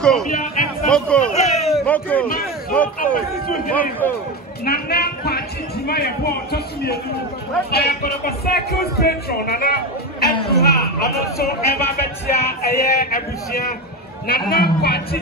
Moko. Nana Party Timaya Boy, Tossimi, Circles Patron, Nana, and also Eva Betia, Abusia, Nana Party.